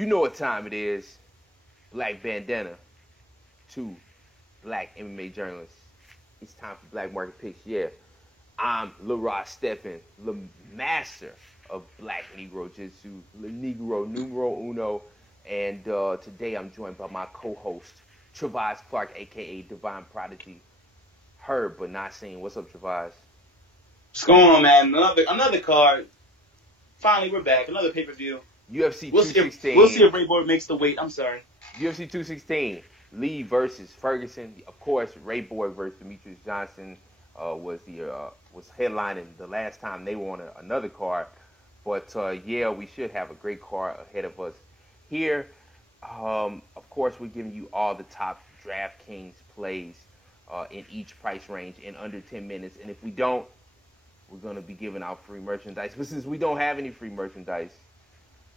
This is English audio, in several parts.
You know what time it is. Black Bandana, 2 black MMA journalists. It's time for Black Market Picks. Yeah, I'm LaRoss Steffen, the master of Black Negro Jitsu, Le Negro numero uno. And today I'm joined by my co-host, Travas Clark, a.k.a. Divine Prodigy. Heard but not seen. What's up, Travas? What's going on, man? Another card. Finally, we're back. Another pay-per-view. UFC 216. We'll see if Ray Borg makes the weight. I'm sorry. UFC 216. Lee versus Ferguson. Of course, Ray Borg versus Demetrius Johnson was headlining the last time they were on another card. But yeah, we should have a great card ahead of us here. Of course, we're giving you all the top DraftKings plays in each price range in under 10 minutes. And if we don't, we're going to be giving out free merchandise. But since we don't have any free merchandise,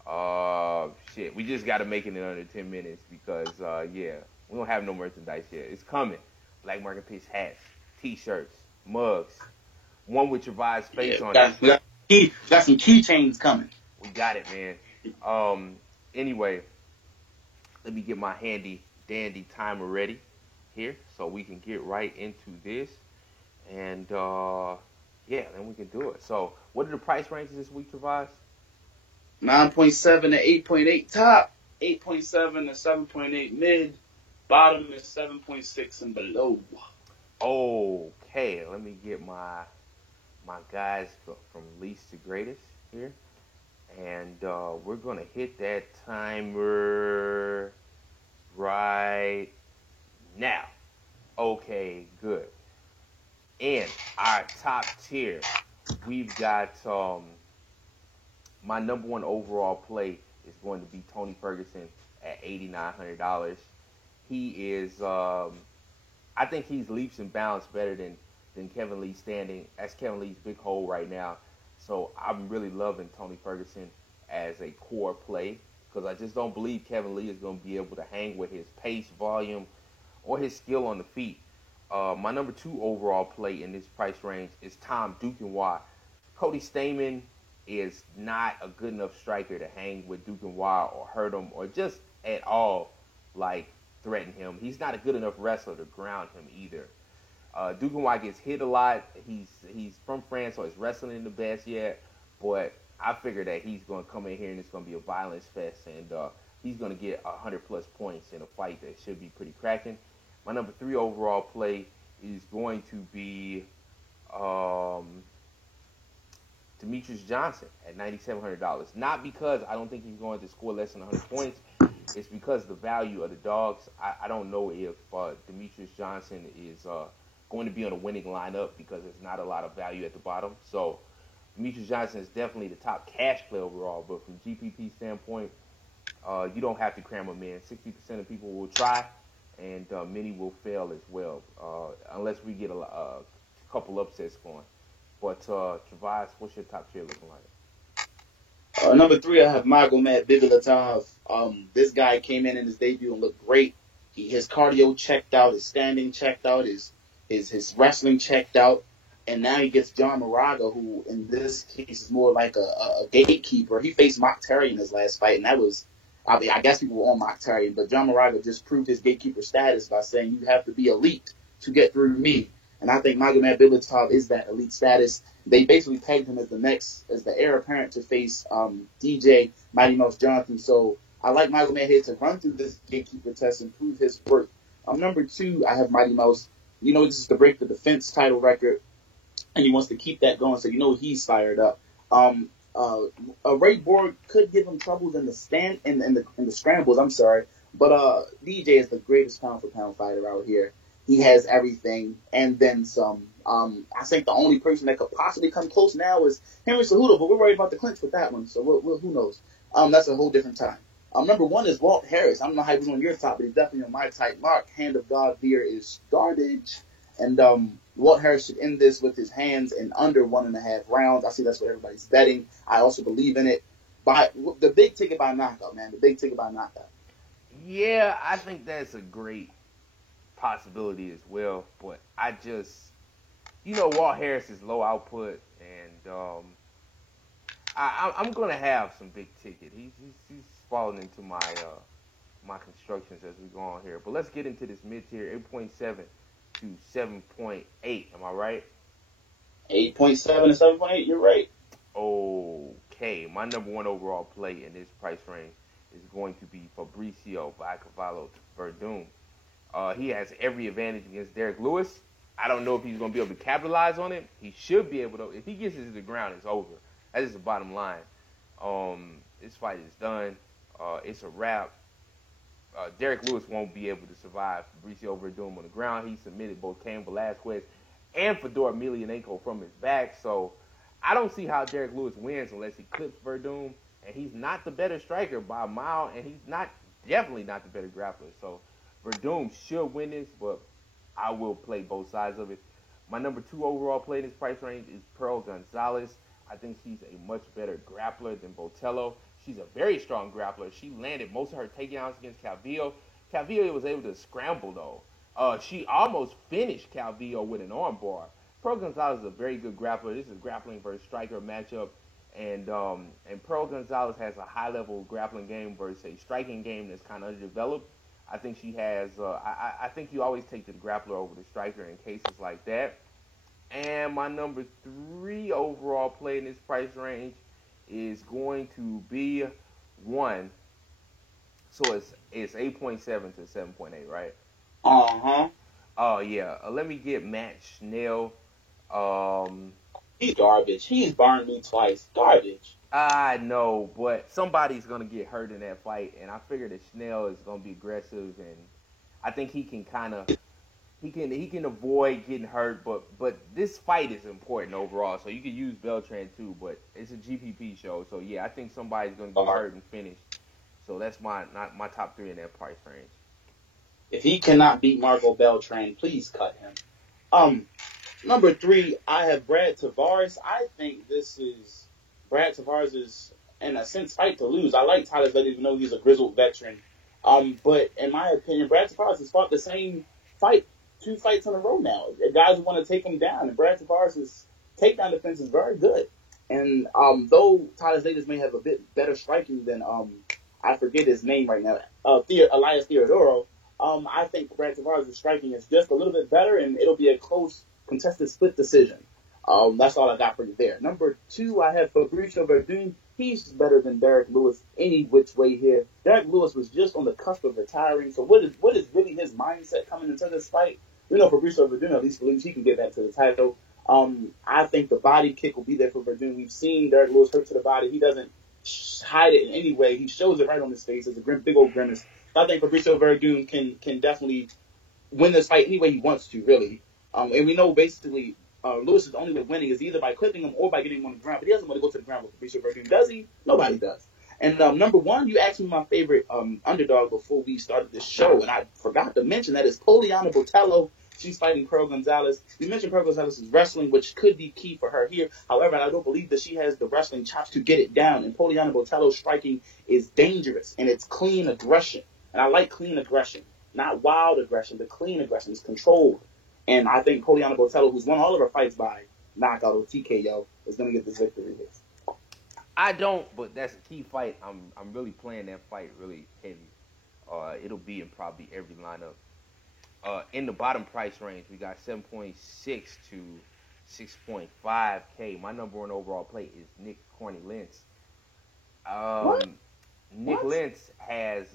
we just got to make it in under 10 minutes because, yeah, we don't have no merchandise yet. It's coming. Black Market Picks hats, T-shirts, mugs, one with your Vi's face on it. We got some keychains coming. We got it, man. Anyway, let me get my handy dandy timer ready here so we can get right into this. And, yeah, then we can do it. So, what are the price ranges this week, Travas? 9.7 to 8.8 top, 8.7 to 7.8 mid, bottom is 7.6 and below. Okay, let me get my guys from least to greatest here. And we're going to hit that timer right now. Okay, good. In our top tier, we've got my number one overall play is going to be Tony Ferguson at $8,900. He is, I think he's leaps and bounds better than Kevin Lee standing. That's Kevin Lee's big hole right now. So I'm really loving Tony Ferguson as a core play because I just don't believe Kevin Lee is going to be able to hang with his pace, volume, or his skill on the feet. My number 2 overall play in this price range is Tom Duquesnoy. Cody Stamann is not a good enough striker to hang with Duquesnoy or hurt him or just at all like threaten him. He's not a good enough wrestler to ground him either. Duquesnoy gets hit a lot. He's from France, so his wrestling isn't the best yet. But I figure that he's going to come in here and it's going to be a violence fest, and he's going to get 100-plus points in a fight that should be pretty cracking. My number 3 overall play is going to be Demetrius Johnson at $9,700. Not because I don't think he's going to score less than 100 points. It's because of the value of the dogs. I don't know if Demetrius Johnson is going to be on a winning lineup because there's not a lot of value at the bottom. So Demetrius Johnson is definitely the top cash play overall. But from GPP standpoint, you don't have to cram him in. 60% of people will try, and many will fail as well, unless we get a couple upsets going. But, Travas, what's your top tier looking like? Number 3, I have Magomed Bibulatov. This guy came in his debut and looked great. His cardio checked out, his standing checked out, his wrestling checked out. And now he gets John Moraga, who in this case is more like a gatekeeper. He faced Mokhtarian in his last fight, and that was, I guess people were on Mokhtarian, but John Moraga just proved his gatekeeper status by saying you have to be elite to get through me. And I think Magomed Bibulatov is that elite status. They basically pegged him as the heir apparent to face DJ Mighty Mouse Johnson. So I like Magomed here to run through this gatekeeper test and prove his worth. Number 2, I have Mighty Mouse. You know, this is to break the defense title record, and he wants to keep that going. So you know he's fired up. Ray Borg could give him troubles in the scrambles. I'm sorry, but DJ is the greatest pound for pound fighter out here. He has everything and then some. I think the only person that could possibly come close now is Henry Cejudo, but we're worried about the clinch with that one, so who knows? That's a whole different time. Number 1 is Walt Harris. I don't know how he's on your top, but he's definitely on my type mark. Hand of God beer is garbage, and Walt Harris should end this with his hands in under 1.5 rounds. I see that's what everybody's betting. I also believe in it. By the big ticket by knockout, man. The big ticket by knockout. Yeah, I think that's a great possibility as well, but I just, Walt Harris is low output, and I'm going to have some big ticket. He's falling into my constructions as we go on here. But let's get into this mid tier, 8.7 to 7.8. Am I right? 8.7 to 7.8. You're right. Okay, my number one overall play in this price range is going to be Fabricio by Cavallo Verdum. He has every advantage against Derek Lewis. I don't know if he's going to be able to capitalize on it. He should be able to. If he gets it to the ground, it's over. That is the bottom line. This fight is done. It's a wrap. Derek Lewis won't be able to survive Fabricio Verdum on the ground. He submitted both Cain Velasquez and Fedor Emelianenko from his back. So I don't see how Derek Lewis wins unless he clips Verdum. And he's not the better striker by a mile, and he's definitely not the better grappler. So Verdum should win this, but I will play both sides of it. My number two overall play in this price range is Pearl Gonzalez. I think she's a much better grappler than Botello. She's a very strong grappler. She landed most of her takedowns against Calvillo. Calvillo was able to scramble, though. She almost finished Calvillo with an armbar. Pearl Gonzalez is a very good grappler. This is a grappling versus striker matchup. And Pearl Gonzalez has a high-level grappling game versus a striking game that's kind of underdeveloped. I think she has. I think you always take the grappler over the striker in cases like that. And my number three overall play in this price range is going to be one. So it's 8.7 to 7.8, right? Uh-huh. Oh yeah. Let me get Matt Schnell. He's garbage. He's burned me twice. Garbage. I know, but somebody's gonna get hurt in that fight, and I figure that Schnell is gonna be aggressive, and I think he can he can avoid getting hurt, but this fight is important overall. So you can use Beltran too, but it's a GPP show, so yeah, I think somebody's gonna get hurt and finish. So that's my top three in that price range. If he cannot beat Marco Beltran, please cut him. Number three, I have Brad Tavares. I think this is Brad Tavares is, in a sense, fight to lose. I like Tyler Slade, even though he's a grizzled veteran. But in my opinion, Brad Tavares has fought the same fight 2 fights in a row now. Guys want to take him down, and Brad Tavares' takedown defense is very good. And though Tyler Slade may have a bit better striking than I forget his name right now, Elias Theodoro, I think Brad Tavares' striking is just a little bit better, and it'll be a close contested split decision. That's all I got for you there. Number two, I have Fabricio Verdum. He's better than Derek Lewis any which way here. Derek Lewis was just on the cusp of retiring, so what is really his mindset coming into this fight? We know Fabricio Verdum at least believes he can get back to the title. I think the body kick will be there for Verdum. We've seen Derek Lewis hurt to the body. He doesn't hide it in any way. He shows it right on his face. It's a big old grimace. I think Fabricio Verdum can definitely win this fight any way he wants to, really. And we know basically Lewis's only way of winning is either by clipping him or by getting him on the ground. But he doesn't want to go to the ground with Fabricio Verdum, does he? Nobody does. And number one, you asked me my favorite underdog before we started this show, and I forgot to mention that it's Poliana Botello. She's fighting Pearl Gonzalez. You mentioned Pearl Gonzalez's wrestling, which could be key for her here. However, I don't believe that she has the wrestling chops to get it down. And Poliana Botello's striking is dangerous, and it's clean aggression. And I like clean aggression. Not wild aggression, but clean aggression. It's controlled. And I think Poliana Botello, who's won all of her fights by knockout or TKO, is going to get this victory here. I don't, but that's a key fight. I'm really playing that fight really heavy. It'll be in probably every lineup. In the bottom price range, we got 7.6 to 6.5K. My number one overall play is Nick Corny Lentz. Nick Lentz has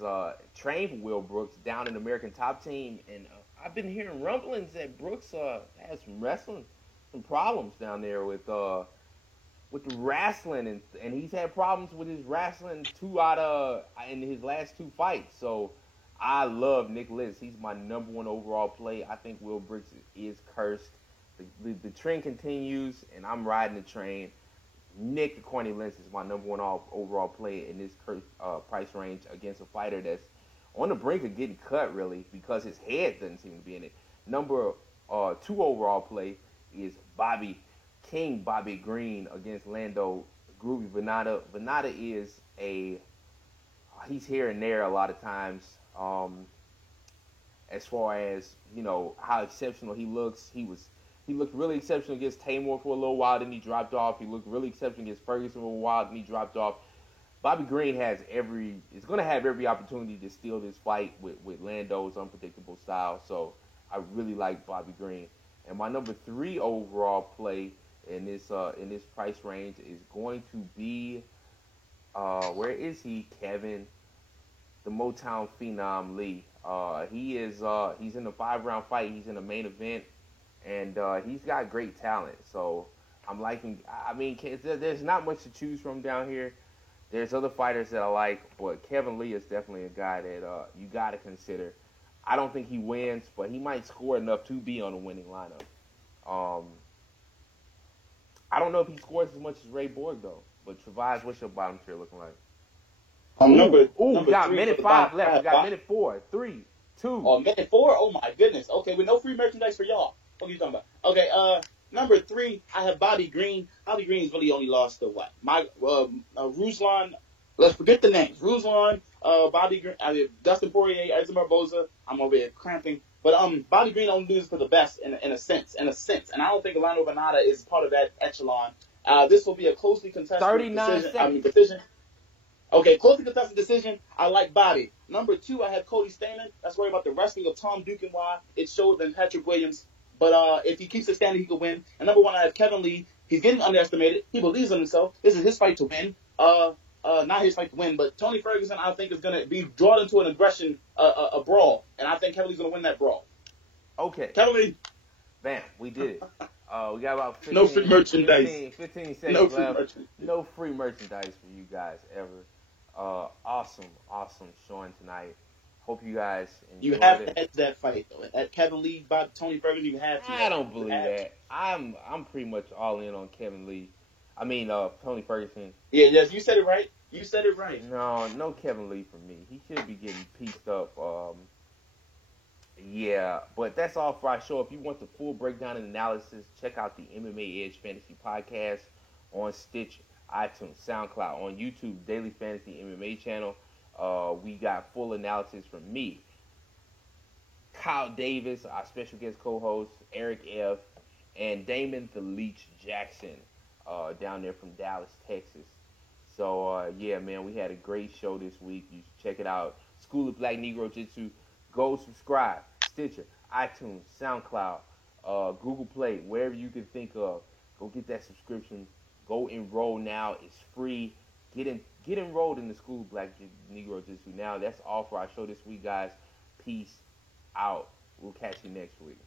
trained for Will Brooks down in the American Top Team, and I've been hearing rumblings that Brooks has some problems down there with the wrestling, and he's had problems with his wrestling in his last 2 fights. So I love Nick Lentz. He's my number one overall play. I think Will Brooks is cursed. The trend continues, and I'm riding the train. Nick Corny Lentz is my number one overall play in this price range against a fighter that's on the brink of getting cut, really, because his head doesn't seem to be in it. Number 2 overall play is Bobby Green against Lando Groovy Venata. Venata is he's here and there a lot of times. As far as, how exceptional he looks, he looked really exceptional against Tamor for a little while, then he dropped off. He looked really exceptional against Ferguson for a while, then he dropped off. Bobby Green is going to have every opportunity to steal this fight with Lando's unpredictable style. So I really like Bobby Green. And my number 3 overall play in this price range is going to be where is he, Kevin? The Motown Phenom Lee. He's in the 5-round fight. He's in the main event, and he's got great talent. So I'm liking. I mean, there's not much to choose from down here. There's other fighters that I like, but Kevin Lee is definitely a guy that you got to consider. I don't think he wins, but he might score enough to be on a winning lineup. I don't know if he scores as much as Ray Borg though. But Travas, what's your bottom tier looking like? Number We got 3 minute 5 left. We got minute 4, 3, 2. Oh, minute 4? Oh my goodness. Okay, with no free merchandise for y'all. What are you talking about? Okay, number 3, I have Bobby Green. Bobby Green's really only lost to what? Ruslan. Let's forget the names. Ruslan, Bobby Green, Dustin Poirier, Edson Barboza. I'm over here cramping. But Bobby Green only loses to the best in a sense. And I don't think Orlando Venata is part of that echelon. This will be a closely contested 39 decision. Okay, closely contested decision. I like Bobby. Number 2, I have Cody Stamann. That's worried about the wrestling of Tom Duquesnoy. It showed than Patrick Williams. But if he keeps it standing, he could win. And number 1, I have Kevin Lee. He's getting underestimated. He believes in himself. This is his fight to win. Not his fight to win, but Tony Ferguson, I think, is going to be drawn into an aggression, a brawl. And I think Kevin Lee's going to win that brawl. Okay. Kevin Lee. Bam, we did it. We got about 15, no free merchandise. 15 seconds left. No free merchandise for you guys ever. Awesome showing tonight. Hope you guys enjoyed You have to hedge that fight, though. At Kevin Lee by Tony Ferguson, you have to. I don't believe that. I'm pretty much all in on Kevin Lee. I mean, Tony Ferguson. Yes, you said it right. No Kevin Lee for me. He should be getting pieced up. Yeah, but that's all for our show. If you want the full breakdown and analysis, check out the MMA Edge Fantasy Podcast on Stitch, iTunes, SoundCloud, on YouTube, Daily Fantasy MMA channel. We got full analysis from me, Kyle Davis, our special guest co-host, Eric F., and Damon the Leech Jackson down there from Dallas, Texas. So, yeah, man, we had a great show this week. You should check it out. School of Black Negro Jitsu. Go subscribe. Stitcher, iTunes, SoundCloud, Google Play, wherever you can think of. Go get that subscription. Go enroll now. It's free. Get enrolled in the School of Black Negro Jitsu now. That's all for our show this week, guys. Peace out. We'll catch you next week.